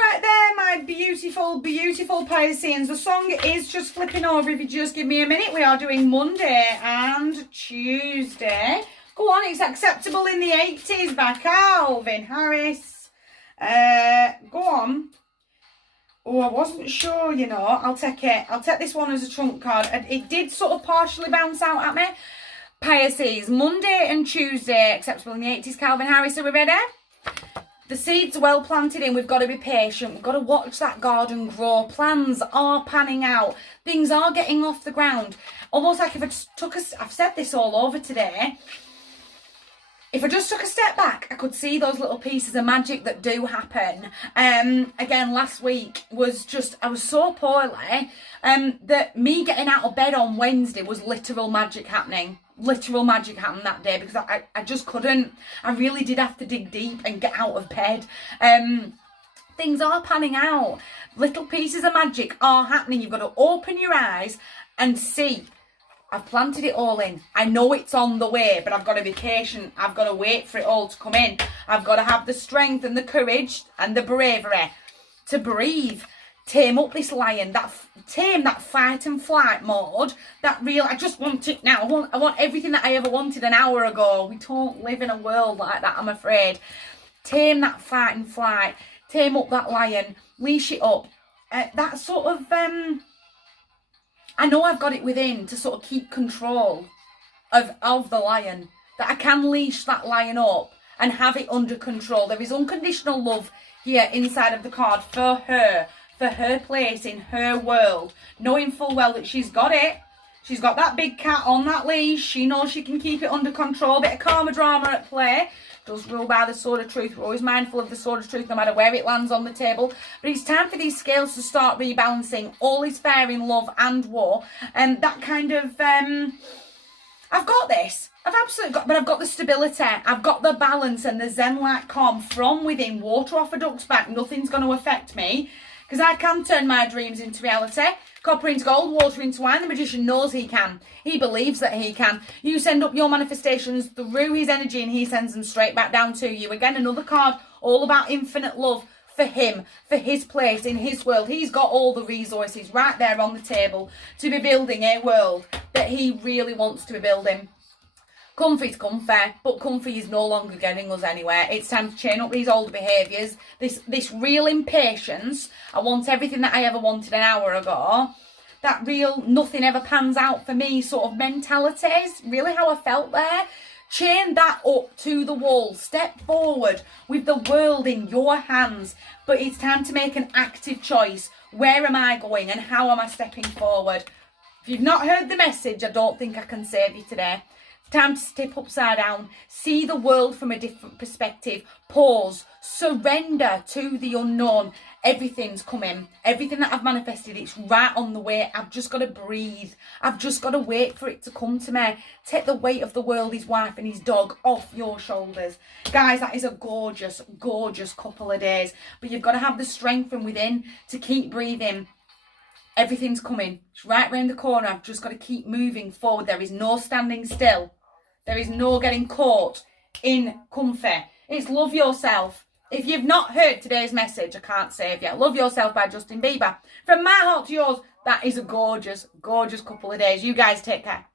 Right there, my beautiful, beautiful Pisceans. The song is just flipping over. If you just give me a minute, we are doing Monday and Tuesday. Go on, it's Acceptable in the 80s by Calvin Harris. Go on. Oh, I wasn't sure, you know. I'll take it. I'll take this one as a trump card. It did sort of partially bounce out at me. Pisces, Monday and Tuesday, Acceptable in the 80s, Calvin Harris. Are we ready? The seeds are well planted in. We've got to be patient. We've got to watch that garden grow. Plans are panning out. Things are getting off the ground. Almost like if I just took I've said this all over today. If I just took a step back, I could see those little pieces of magic that do happen. Again, last week was just, I was so poorly that me getting out of bed on Wednesday was literal magic happening. Literal magic happened that day because I just couldn't. I really did have to dig deep and get out of bed. Things are panning out. Little pieces of magic are happening. You've got to open your eyes and see. I've planted it all in. I know it's on the way, but I've got to be patient. I've got to wait for it all to come in. I've got to have the strength and the courage and the bravery to breathe. Tame up this lion, tame that fight and flight mode, that real, I just want it now. I want everything that I ever wanted an hour ago. We don't live in a world like that, I'm afraid. Tame that fight and flight, tame up that lion, leash it up. That sort of, I know I've got it within to sort of keep control of the lion, that I can leash that lion up and have it under control. There is unconditional love here inside of the card for her place in her world, knowing full well that she's got it. She's got that big cat on that leash. She knows she can keep it under control. Bit of karma drama at play. Does rule by the sword of truth. We're always mindful of the sword of truth no matter where it lands on the table. But it's time for these scales to start rebalancing. All is fair in love and war. And that kind of, I've got this. I've absolutely got, but I've got the stability. I've got the balance and the zen-like calm from within. Water off a duck's back. Nothing's going to affect me. Because I can turn my dreams into reality. Copper into gold, water into wine. The magician knows he can. He believes that he can. You send up your manifestations through his energy and he sends them straight back down to you. Again, another card all about infinite love for him, for his place in his world. He's got all the resources right there on the table to be building a world that he really wants to be building. Comfy's comfy, but comfy is no longer getting us anywhere. It's time to chain up these old behaviours. This real impatience. I want everything that I ever wanted an hour ago. That real nothing ever pans out for me sort of mentality is really how I felt there. Chain that up to the wall. Step forward with the world in your hands. But it's time to make an active choice. Where am I going and how am I stepping forward? If you've not heard the message, I don't think I can save you today. Time to step upside down, see the world from a different perspective, pause, surrender to the unknown. Everything's coming. Everything that I've manifested, it's right on the way. I've just got to breathe. I've just got to wait for it to come to me. Take the weight of the world, his wife and his dog off your shoulders. Guys, that is a gorgeous, gorgeous couple of days. But you've got to have the strength from within to keep breathing. Everything's coming. It's right round the corner. I've just got to keep moving forward. There is no standing still. There is no getting caught in comfy. It's love yourself. If you've not heard today's message, I can't save you. Love Yourself by Justin Bieber. From my heart to yours, that is a gorgeous, gorgeous couple of days. You guys take care.